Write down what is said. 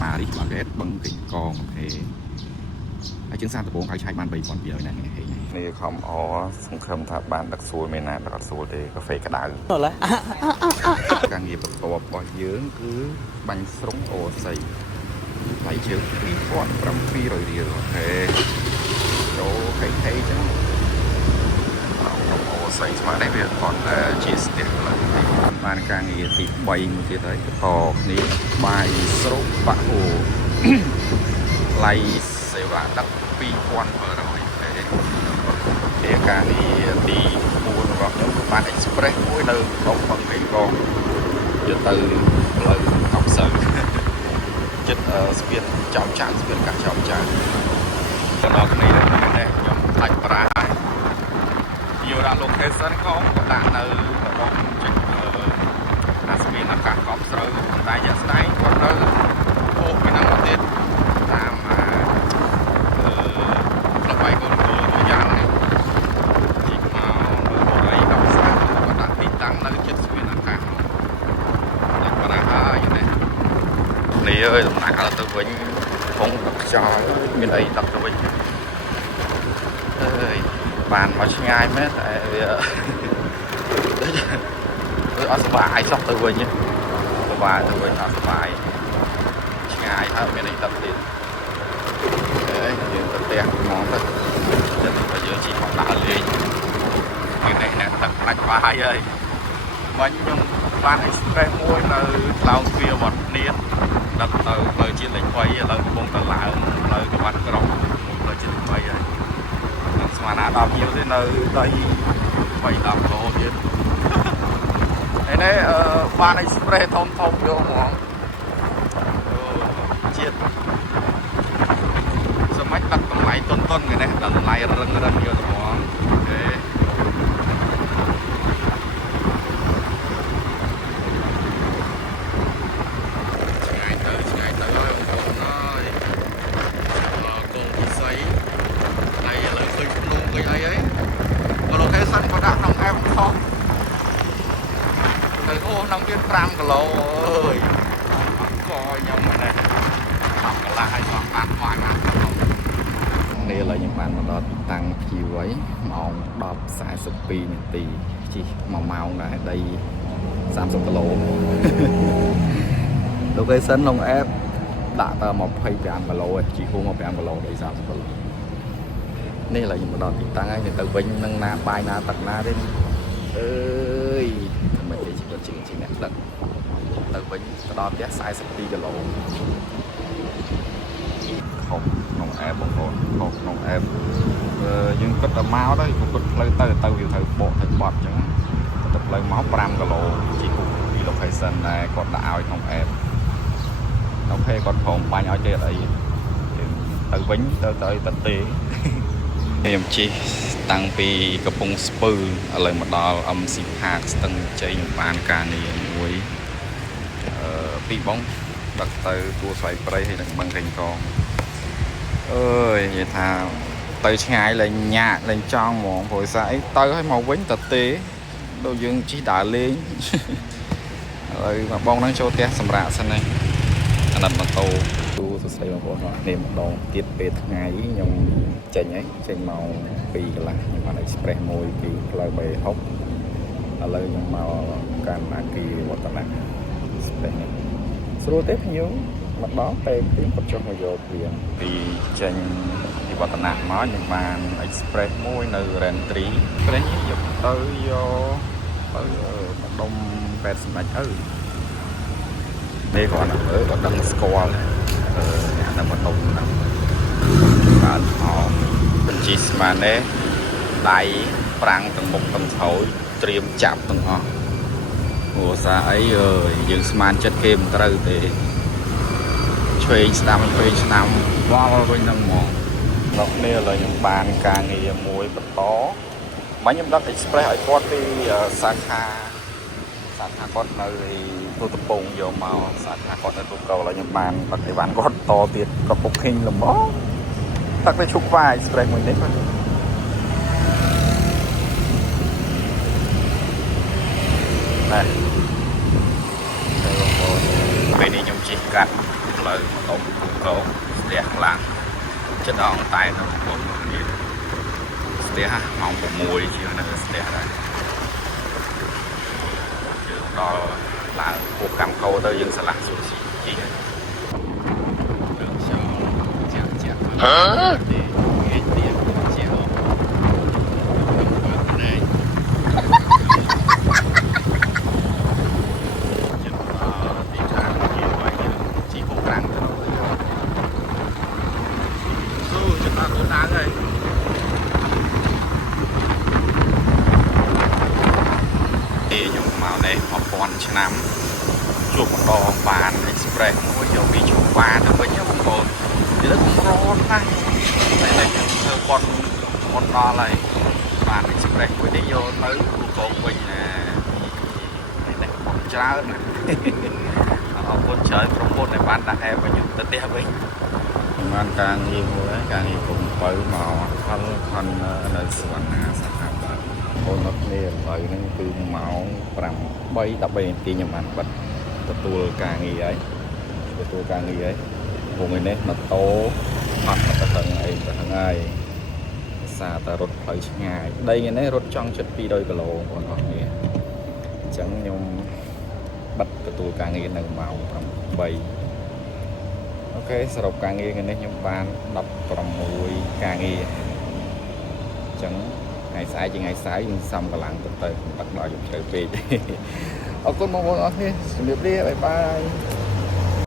Paris Market បឹងកេងកងអូខេហើយជាងសានដំបងហើយឆាយបាន3,200ណានេះខំអសង្ឃឹមថាបានដឹកស្រួលមែនណាដឹកអត់ស្រួលទេកាហ្វេក្តៅការងារបន្ទាប់របស់យើងគឺបាញ់ស្រុងអូស័យថ្លៃជើង2,700រៀលអូខេចូលហេចឹងអូស័យស្មើនេះវាអត់ជាស្ទះឡើយបានការងារទី3មួយទៀតហើយបន្តគ្នាបាយស្រុកបាក់អូថ្លៃសេវាដឹក2,700ទេការងារទី4របស់ខ្ញុំគឺបាន Express មួយនៅក្នុងបឹងកេងកងយកទៅផ្លូវកោះសើចិត្តស្ពានចំចាក់ស្ពានកាស់ចំចាក់ដល់គ្នានេះខ្ញុំផ្លាច់ប្រាហើយយកដាក់ location ក៏ដាក់នៅរបស់ចេញអាស្ពានអាកាសកោះស្រូវតែយ៉ាងស្ដែងគាត់ទៅអូពីហ្នឹងមកទៀតតាមផ្លូវបាយកូនគោមួយយ៉ាងនេះជីកមកនៅបរិយាកាសស្អាតគាត់ដាក់ទីតាំងនៅជិតស្ពានអាកាសតែប្រាហើយនេះនេះអើយដំណាក់កាលទៅវិញធំទឹកខ្យល់មានអីទឹកទៅវិញអើយបានមកឆ្ងាយមែនតែវាអត់សុបាយសោះទៅវិញសុបាយទៅវិញអត់សុបាយឆ្ងាយហើយមានអីទឹកទៀតយើងទៅផ្ទះហ្មងទៅតែយើងជិះមកដើរលេងមាននេះអ្នកទឹកផ្លាច់បាយហើយបាញ់ខ្ញុំបាន Express មួយនៅខ្លោងទ្វារវត្តនៀតដឹកទៅផ្លូវជាតិលេខ3ឥឡូវកំពុងតែឡើងផ្លូវកបាត់ក្រុងផ្លូវជាតិ3ហើយស្មានណាដល់nhiềuទេនៅដី3-10 គីឡូទៀតហើយនេះបាន Express ធំយកហ្មងជាតិសម័យដឹកតម្លៃតុនគេនេះតម្លៃរឹងយកទៅហ្មងអូខេឆ្ងាយទៅហើយបងប្អូនអើយកងពិសីហើយឥឡូវឃើញភ្នំឃើញអីហើយក៏ location ក៏ដាក់ក្នុង app ខុសទៅអូក្នុងទៀត5 គីឡូអើយក៏ខ្ញុំហ្នឹង10 កន្លះហើយក៏បានបាននេះឥឡូវខ្ញុំបានមកដល់ទីតាំងភីវៃម៉ោង 10:42 នាទីជិះ1 ម៉ោងដែរដី30 គីឡូ location ក្នុង app ដាក់តែ25 គីឡូឯងជិះហួង25 គីឡូដី30 គីឡូនេះឥឡូវខ្ញុំមកដល់ទីតាំងហើយទៅវិញនឹងណាបាយណាទឹកណាទេអើយមិនទេជីវិតជាងអ្នកដឹកទៅវិញទៅដល់ផ្ទះ42 គីឡូខុសក្នុង app បងប្អូនខុសក្នុង app យើងគិតតែមកទៅគិតផ្លូវទៅវាត្រូវបកទៅបត់អញ្ចឹងទៅផ្លូវមក5 គីឡូជីគូពី location ដែលគាត់ដាក់ឲ្យក្នុង app អូខេគាត់ព្រមបាញ់ឲ្យទេអីទៅវិញទៅអីទៅទេខ្ញុំជិះតាំងពីកំពង់ស្ពឺឥឡូវមកដល់ MC Park ស្ទឹងជ័យខ្ញុំបានការងារមួយពីបងដឹកទៅទួលស្វាយព្រៃហើយនឹងបឹងកេងកងអើយនិយាយថាទៅឆ្ងាយលេងញាក់លេងចង់ហ្មងព្រោះសារអីទៅឲ្យមកវិញទៅទេដូចយើងជិះដើរលេងឥឡូវមកបងនឹងចូលផ្ទះសម្រាប់សិនហើយអាណិតម៉ូតូសួស្តីបងប្អូនគ្នាម្ដងទៀតពេលថ្ងៃខ្ញុំចេញម៉ោង 2 កន្លះខ្ញុំបាន Express មួយពីផ្លូវ360ឥឡូវខ្ញុំមកកាន់អាគារវឌ្ឍនៈ Express នេះស្រួលទេខ្ញុំមកដល់តែពីគាត់ចុះមកយកវាពីចេញពីវឌ្ឍនៈមកខ្ញុំបាន Express មួយនៅ Rentry Express នេះយកទៅម្ដុំ8សម្ដេចនេះគាត់ណាមើលគាត់ដឹងស្គាល់អ្នកនៅម្ដុំហ្នឹងបានហោបញ្ជីស្មាននេះដៃប្រាំងទាំងមុខទាំងស្រួយត្រៀមចាប់ទាំងអស់ព្រោះសារអីយើងស្មានចិត្តគេមិនត្រូវទេឆ្វេងស្ដាំវល់វិញហ្នឹងហ្មងដល់គ្នាឥឡូវខ្ញុំបានការងារមួយបន្តបាញ់ខ្ញុំដឹក Express ឲ្យគាត់ពីសាខាគាត់នៅទូតពងយកមកសាខាគាត់នៅទូកោឥឡូវខ្ញុំបានដឹកអីវ៉ាន់គាត់តទៀតគាត់ពុកឃើញលំអដឹកទៅឈុកវ៉ា Express មួយនេះបាទណែពេលនេះខ្ញុំជិះកាត់ផ្ល លើម៉ូតូប្រូស្ទះខ្លាំងចិត្តអងតែនៅក្នុងនេះស្ទះម៉ោង6ជាងនៅស្ទះដែរយើងដល់ឡើងពោះកម្មកោទៅយើងឆ្លាស់សួរស៊ីជីហើយរឿងចោលជាក់ទេងាយទៀតជាអូណែឆ្នាំជួបម្ដងបាន Express មួយយកពីជួបបានទៅវិញបងប្អូននិយាយទៅក្រណាស់តែខ្ញុំធ្វើបនដល់ហើយបាន Express មួយនេះយកទៅគូកងវិញណានេះបនច្រើនណាអរគុណច្រើនក្រុមហ៊ុនដែលបានដាក់ app ឲ្យខ្ញុំទៅផ្ទះវិញបានការងារមួយហើយការងារកុំបើមកខលនៅសវណ្ណាសាខាបាទបងប្អូនគ្នាឥឡូវហ្នឹងគឺម៉ោង5:13នាទីខ្ញុំបានបិទទទួលការងារហើយទទួលការងារហើយព្រោះថ្ងៃនេះម៉ូតូអត់ទៅថឹងអីទៅថឹងហើយសារតែរត់ផ្លូវឆ្ងាយដីថ្ងៃនេះរត់ចង់ចិត្ត200គីឡូបងប្អូនគ្នាអញ្ចឹងខ្ញុំបិទទទួលការងារនៅម៉ោង8អូខេសរុបការងារថ្ងៃនេះខ្ញុំបាន16ការងារអញ្ចឹងថ្ងៃស្អែកជាថ្ងៃស្អែកខ្ញុំសំកម្លាំងទៅទឹកដល់ខ្ញុំជ្រៅពេកអរគុណបងប្អូនអរគ្នាជំរាបលាបាយបាយ